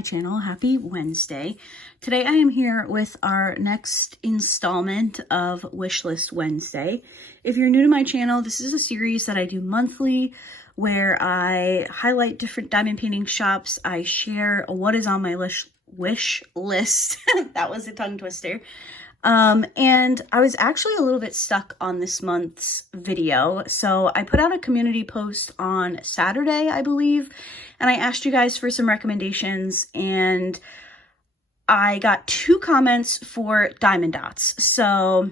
my channel. Happy Wednesday. Today I am here with our next installment of Wishlist Wednesday. If you're new to my channel, this is a series that I do monthly where I highlight different diamond painting shops. I share what is on my wish list. That was a tongue twister. And I was actually a little bit stuck on this month's video. So I put out a community post on Saturday, I believe, and I asked you guys for some recommendations, and I got 2 comments for Diamond Dotz. So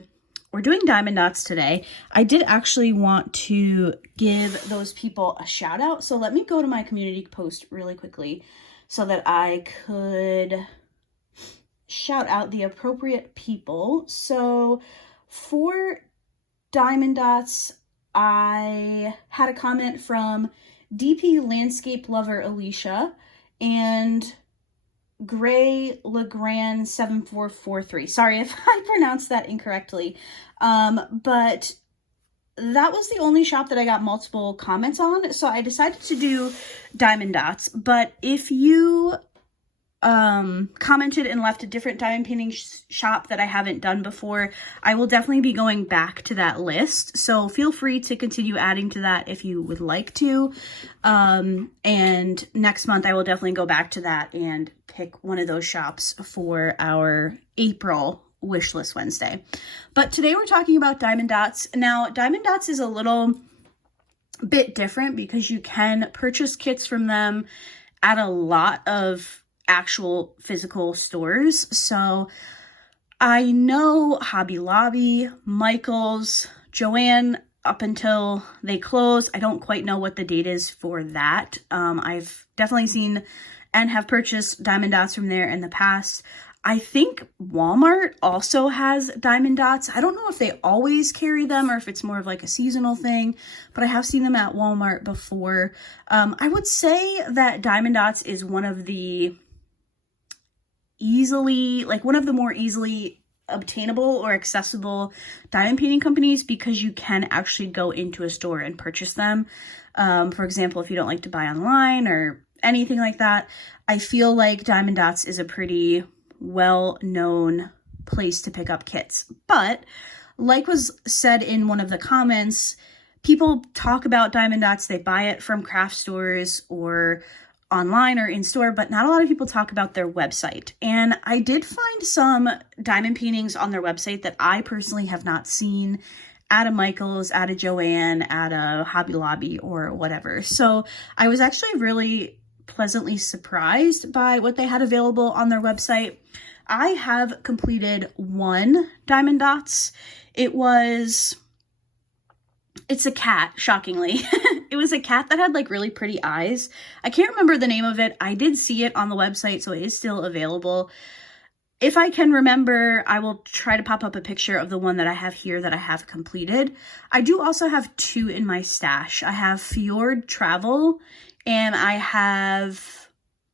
we're doing Diamond Dotz today. I did actually want to give those people a shout out. So let me go to my community post really quickly so that I could shout out the appropriate people. So for Diamond Dotz, I had a comment from DP Landscape Lover Alicia and Gray Legrand 7443. Sorry if I pronounced that incorrectly. But that was the only shop that I got multiple comments on. So I decided to do Diamond Dotz. But if you commented and left a different diamond painting shop that I haven't done before, I will definitely be going back to that list. So feel free to continue adding to that if you would like to. And next month I will definitely go back to that and pick one of those shops for our April Wishlist Wednesday. But today we're talking about Diamond Dotz. Now, Diamond Dotz is a little bit different because you can purchase kits from them at a lot of actual physical stores. So I know Hobby Lobby, Michael's, Joann, up until they close. I don't quite know what the date is for that. I've definitely seen and have purchased Diamond Dotz from there in the past. I think Walmart also has Diamond Dotz. I don't know if they always carry them or if it's more of like a seasonal thing, but I have seen them at Walmart before. I would say that Diamond Dotz is one of the more easily obtainable or accessible diamond painting companies because you can actually go into a store and purchase them. For example, if you don't like to buy online or anything like that, I feel like Diamond Dotz is a pretty well-known place to pick up kits. But like was said in one of the comments, people talk about Diamond Dotz, they buy it from craft stores or online or in store, but not a lot of people talk about their website. And I did find some diamond paintings on their website that I personally have not seen at a Michael's, at a Joann, at a Hobby Lobby, or whatever. So I was actually really pleasantly surprised by what they had available on their website. I have completed 1 Diamond Dotz. It's a cat, shockingly. It was a cat that had like really pretty eyes. I can't remember the name of it. I did see it on the website, so it is still available. If I can remember, I will try to pop up a picture of the one that I have here that I have completed. I do also have 2 in my stash. I have Fjord Travel and I have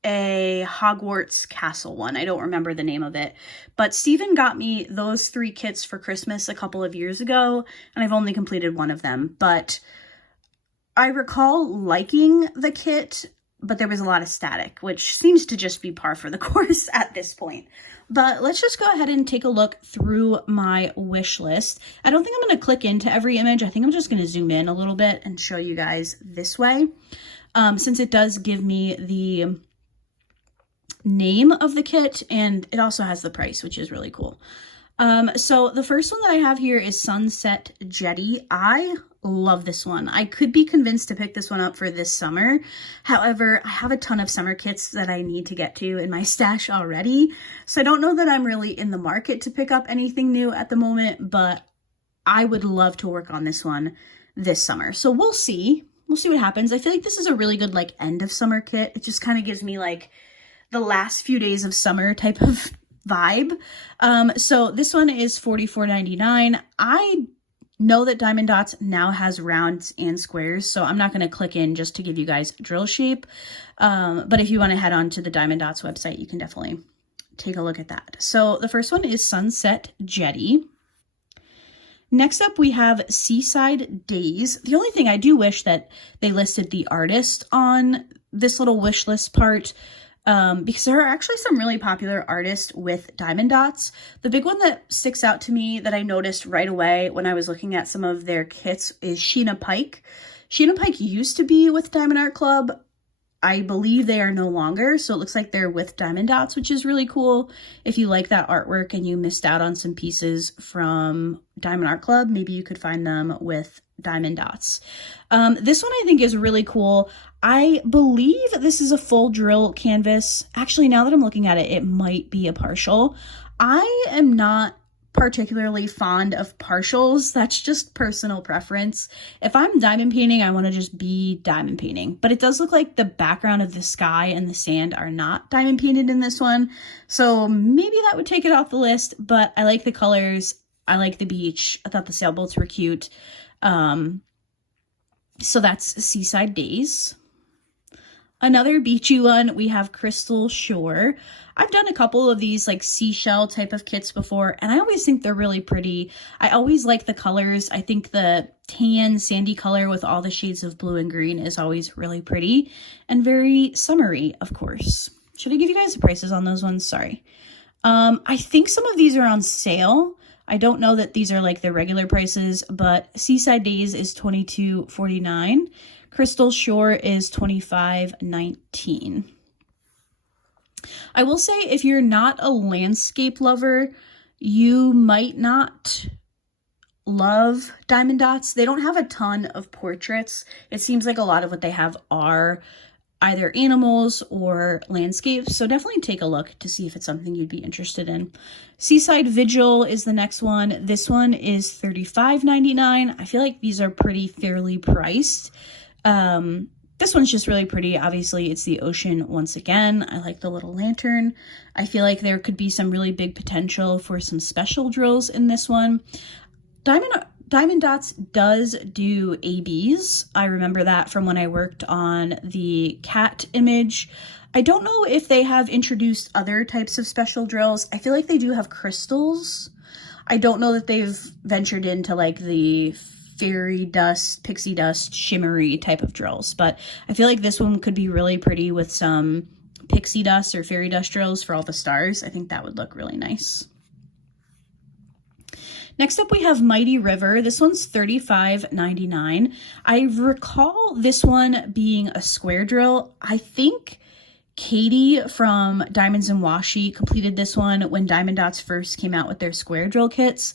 a Hogwarts Castle one. I don't remember the name of it, but Steven got me those 3 kits for Christmas a couple of years ago, and I've only completed 1 of them, but I recall liking the kit, but there was a lot of static, which seems to just be par for the course at this point. But let's just go ahead and take a look through my wish list. I don't think I'm going to click into every image. I think I'm just going to zoom in a little bit and show you guys this way, since it does give me the name of the kit and it also has the price, which is really cool. So the first one that I have here is Sunset Jetty. I love this one. I could be convinced to pick this one up for this summer. However, I have a ton of summer kits that I need to get to in my stash already. So I don't know that I'm really in the market to pick up anything new at the moment, but I would love to work on this one this summer. So we'll see. We'll see what happens. I feel like this is a really good like end of summer kit. It just kind of gives me like the last few days of summer type of vibe. So this one is $44.99. I know that Diamond Dotz now has rounds and squares, so I'm not going to click in just to give you guys drill shape. But if you want to head on to the Diamond Dotz website, you can definitely take a look at that. So the first one is Sunset Jetty. Next up, we have Seaside Days. The only thing I do wish that they listed the artist on this little wish list part. because there are actually some really popular artists with diamond dots. The big one that sticks out to me that I noticed right away when I was looking at some of their kits is Sheena Pike. Sheena Pike used to be with Diamond Art Club. I believe they are no longer, so it looks like they're with Diamond Dotz, which is really cool. If you like that artwork and you missed out on some pieces from Diamond Art Club, maybe you could find them with Diamond Dotz. This one I think is really cool. I believe this is a full drill canvas. Actually, now that I'm looking at it, it might be a partial. I am not particularly fond of partials. That's just personal preference. If I'm diamond painting, I want to just be diamond painting. But it does look like the background of the sky and the sand are not diamond painted in this one. So maybe that would take it off the list, but I like the colors. I like the beach. I thought the sailboats were cute. So that's Seaside Days. Another beachy one, we have Crystal Shore. I've done a couple of these like seashell type of kits before, and I always think they're really pretty. I always like the colors. I think the tan sandy color with all the shades of blue and green is always really pretty and very summery, of course. Should I give you guys the prices on those ones? Sorry. I think some of these are on sale. I don't know that these are like the regular prices, but Seaside Days is $22.49. Crystal Shore is $25.19. I will say if you're not a landscape lover, you might not love Diamond Dotz. They don't have a ton of portraits. It seems like a lot of what they have are either animals or landscapes, so definitely take a look to see if it's something you'd be interested in. Seaside Vigil is the next one. This one is $35.99. I feel like these are pretty fairly priced. This one's just really pretty. Obviously, it's the ocean once again. I like the little lantern. I feel like there could be some really big potential for some special drills in this one. Diamond Dotz does do ABs. I remember that from when I worked on the cat image. I don't know if they have introduced other types of special drills. I feel like they do have crystals. I don't know that they've ventured into like the fairy dust, pixie dust, shimmery type of drills, but I feel like this one could be really pretty with some pixie dust or fairy dust drills for all the stars. I think that would look really nice. Next up, we have Mighty River. This one's $35.99. I recall this one being a square drill. I think Katie from Diamonds and Washi completed this one when Diamond Dotz first came out with their square drill kits.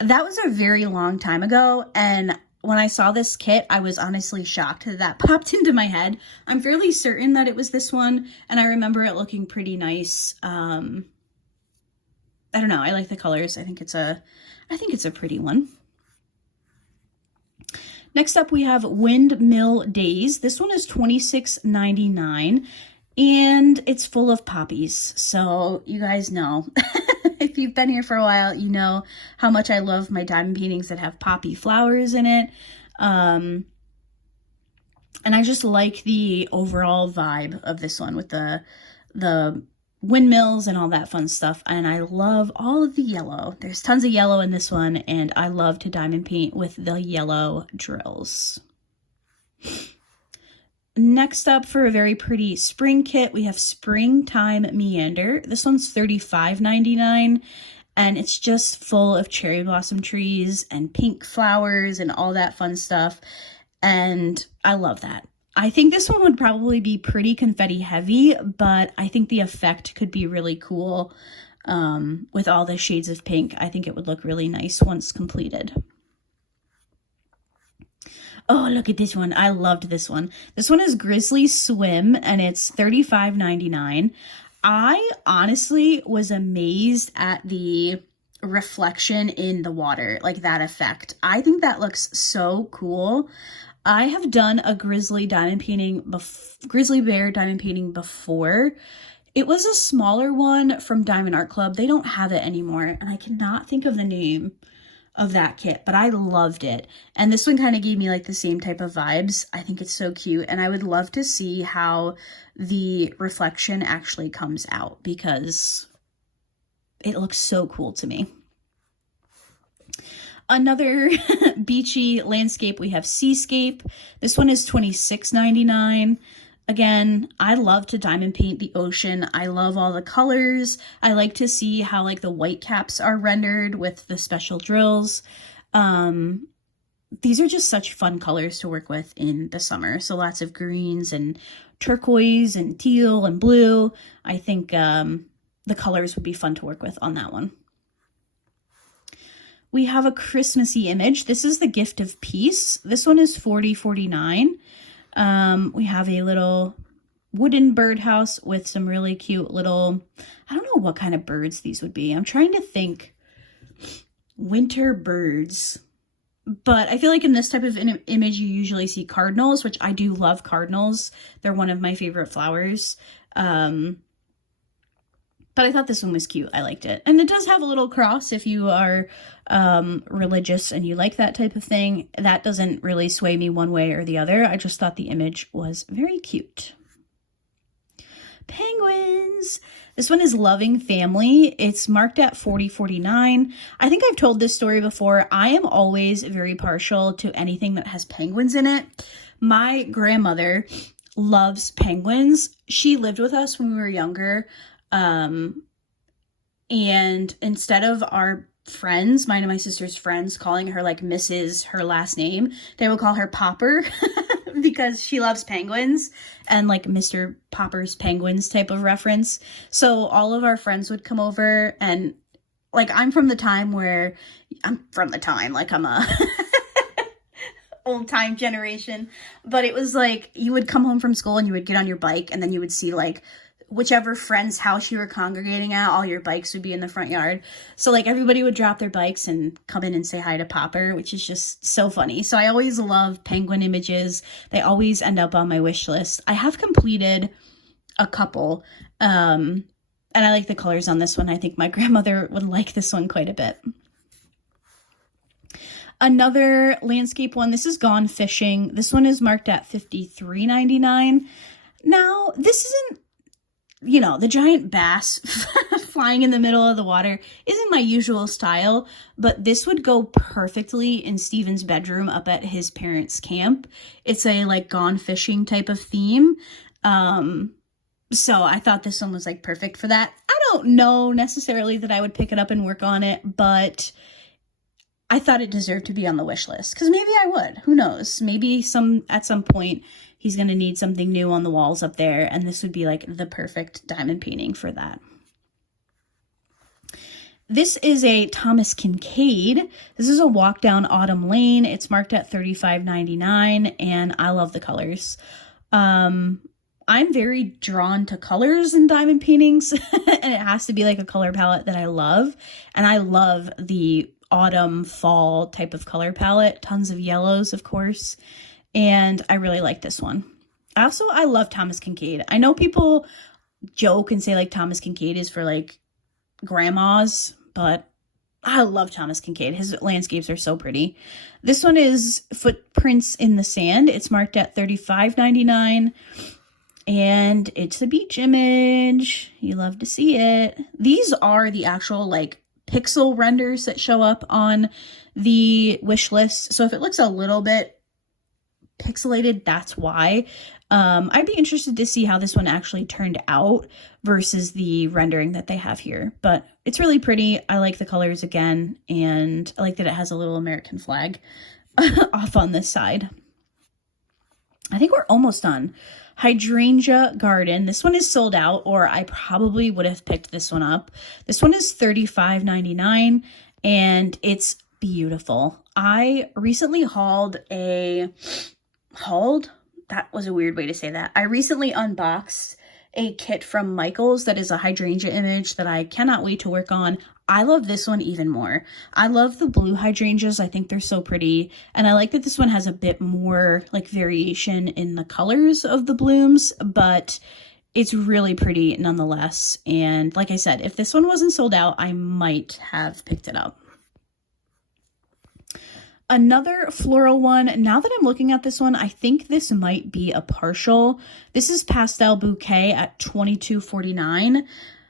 That was a very long time ago, and when I saw this kit, I was honestly shocked that that popped into my head. I'm fairly certain that it was this one, and I remember it looking pretty nice. I don't know, I like the colors. I think it's a pretty one. Next up, we have Windmill Days. This one is $26.99, and it's full of poppies, so you guys know. If you've been here for a while, you know how much I love my diamond paintings that have poppy flowers in it. And I just like the overall vibe of this one with the windmills and all that fun stuff. And I love all of the yellow. There's tons of yellow in this one, and I love to diamond paint with the yellow drills. Next up, for a very pretty spring kit, we have Springtime Meander. This one's $35.99, and it's just full of cherry blossom trees and pink flowers and all that fun stuff, and I love that. I think this one would probably be pretty confetti heavy, but I think the effect could be really cool with all the shades of pink. I think it would look really nice once completed. Oh, look at this one. I loved this one. This one is Grizzly Swim, and it's $35.99. I honestly was amazed at the reflection in the water, like that effect. I think that looks so cool. I have done a grizzly bear diamond painting before. It was a smaller one from Diamond Art Club. They don't have it anymore, and I cannot think of the name of that kit, but I loved it. And this one kind of gave me like the same type of vibes. I think it's so cute, and I would love to see how the reflection actually comes out because it looks so cool to me. Another beachy landscape, we have Seascape. This one is $26.99. Again, I love to diamond paint the ocean. I love all the colors. I like to see how like the white caps are rendered with the special drills. These are just such fun colors to work with in the summer. So lots of greens and turquoise and teal and blue. I think the colors would be fun to work with on that one. We have a Christmassy image. This is the Gift of Peace. This one is $40.49. We have a little wooden birdhouse with some really cute little, I don't know what kind of birds these would be. I'm trying to think. Winter birds. But I feel like in this type of image, you usually see cardinals, which I do love cardinals. They're one of my favorite flowers. But I thought this one was cute. I liked it. And it does have a little cross if you are religious and you like that type of thing. That doesn't really sway me one way or the other. I just thought the image was very cute. Penguins. This one is Loving Family. It's marked at $40.49. I think I've told this story before. I am always very partial to anything that has penguins in it. My grandmother loves penguins. She lived with us when we were younger. And instead of our friends, mine and my sister's friends, calling her like Mrs. her last name, they would call her Popper because she loves penguins and like Mr. Popper's penguins type of reference. So all of our friends would come over, and like I'm from the time like I'm a old time generation, but it was like you would come home from school and you would get on your bike and then you would see like whichever friend's house you were congregating at, all your bikes would be in the front yard. So like everybody would drop their bikes and come in and say hi to Popper, which is just so funny. So I always love penguin images. They always end up on my wish list. I have completed a couple, and I like the colors on this one. I think my grandmother would like this one quite a bit. Another landscape one, this is Gone Fishing. This one is marked at $53.99. Now, this isn't, you know, the giant bass flying in the middle of the water isn't my usual style, but this would go perfectly in Steven's bedroom up at his parents' camp. It's a like Gone Fishing type of theme. So I thought this one was like perfect for that. I don't know necessarily that I would pick it up and work on it, but I thought it deserved to be on the wish list because maybe I would. Who knows? Maybe at some point he's going to need something new on the walls up there, and this would be like the perfect diamond painting for that. This is a Thomas Kincaid. This is a walk down Autumn Lane. It's marked at $35.99, and I love the colors. I'm very drawn to colors in diamond paintings, and it has to be like a color palette that I love. And I love the autumn, fall type of color palette. Tons of yellows, of course. And I really like this one. I love Thomas Kincaid. I know people joke and say like Thomas Kincaid is for like grandmas, but I love Thomas Kincaid. His landscapes are so pretty. This one is Footprints in the Sand. It's marked at $35.99. And it's a beach image. You love to see it. These are the actual like pixel renders that show up on the wish list. So if it looks a little bit pixelated, that's why. I'd be interested to see how this one actually turned out versus the rendering that they have here. But it's really pretty. I like the colors again, and I like that it has a little American flag off on this side. I think we're almost done. Hydrangea Garden. This one is sold out, or I probably would have picked this one up. This one is $35.99, and it's beautiful. I recently that was a weird way to say that. I recently unboxed a kit from Michaels that is a hydrangea image that I cannot wait to work on. I love this one even more. I love the blue hydrangeas. I think they're so pretty. And I like that this one has a bit more like variation in the colors of the blooms, but it's really pretty nonetheless. And like I said, if this one wasn't sold out, I might have picked it up. Another floral one. Now that I'm looking at this one, I think this might be a partial. This is Pastel Bouquet at $22.49.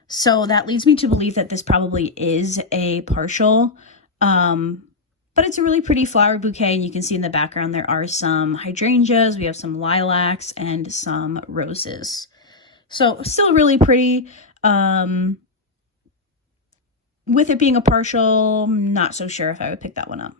So that leads me to believe that this probably is a partial. But but it's a really pretty flower bouquet, and you can see in the background there are some hydrangeas, we have some lilacs, and some roses. So still really pretty. With it being a partial, I'm not so sure if I would pick that one up.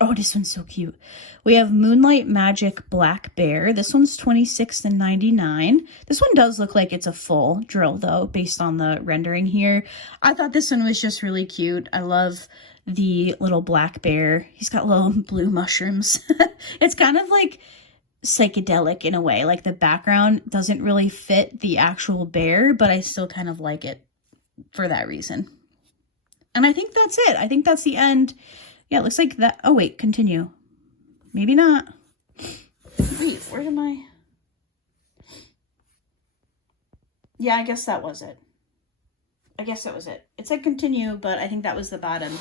Oh, this one's so cute. We have Moonlight Magic Black Bear. This one's $26.99. This one does look like it's a full drill, though, based on the rendering here. I thought this one was just really cute. I love the little black bear. He's got little blue mushrooms. It's kind of like psychedelic in a way. Like the background doesn't really fit the actual bear, but I still kind of like it for that reason. And I think that's it. I think that's the end. Yeah, it looks like that. Oh, wait, continue. Maybe not. Wait, where am I? Yeah, I guess that was it. It said continue, but I think that was the bottom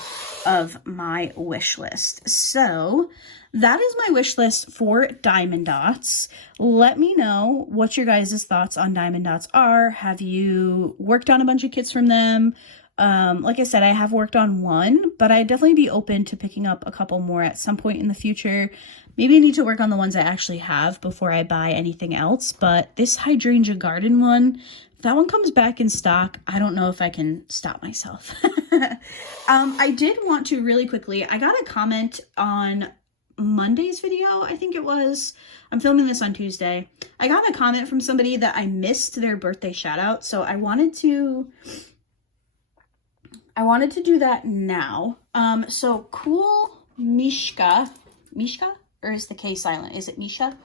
of my wish list. So that is my wish list for Diamond Dotz. Let me know what your guys' thoughts on Diamond Dotz are. Have you worked on a bunch of kits from them? Like I said, I have worked on one, but I'd definitely be open to picking up a couple more at some point in the future. Maybe I need to work on the ones I actually have before I buy anything else, but this hydrangea garden one, if that one comes back in stock, I don't know if I can stop myself. I did want to really quickly, I got a comment on Monday's video, I think it was. I'm filming this on Tuesday. I got a comment from somebody that I missed their birthday shout out, so I wanted to do that now. So Cool Mishka, or is the K silent? Is it Misha?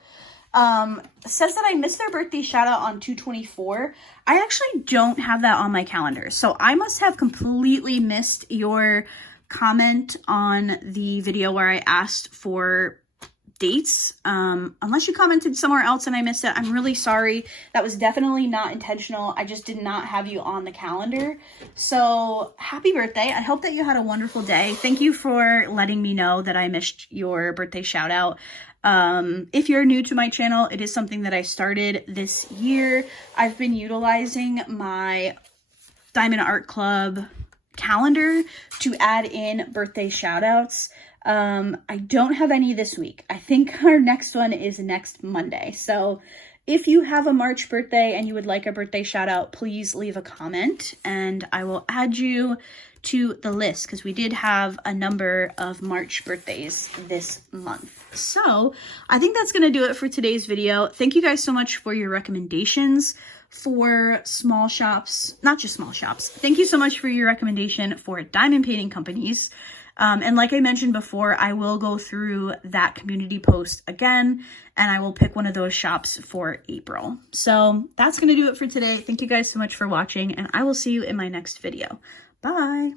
Says that I missed their birthday shout out on 2/24. I actually don't have that on my calendar. So I must have completely missed your comment on the video where I asked for dates. Unless you commented somewhere else and I missed it, I'm really sorry. That was definitely not intentional. I just did not have you on the calendar. So happy birthday. I hope that you had a wonderful day. Thank you for letting me know that I missed your birthday shout out. If you're new to my channel, it is something that I started this year. I've been utilizing my Diamond Art Club calendar to add in birthday shout outs. I don't have any this week. I think our next one is next Monday. So if you have a March birthday and you would like a birthday shout out, please leave a comment and I will add you to the list because we did have a number of March birthdays this month. So I think that's going to do it for today's video. Thank you guys so much for your recommendations for small shops, not just small shops. Thank you so much for your recommendation for diamond painting companies. And like I mentioned before, I will go through that community post again, and I will pick one of those shops for April. So that's going to do it for today. Thank you guys so much for watching, and I will see you in my next video. Bye.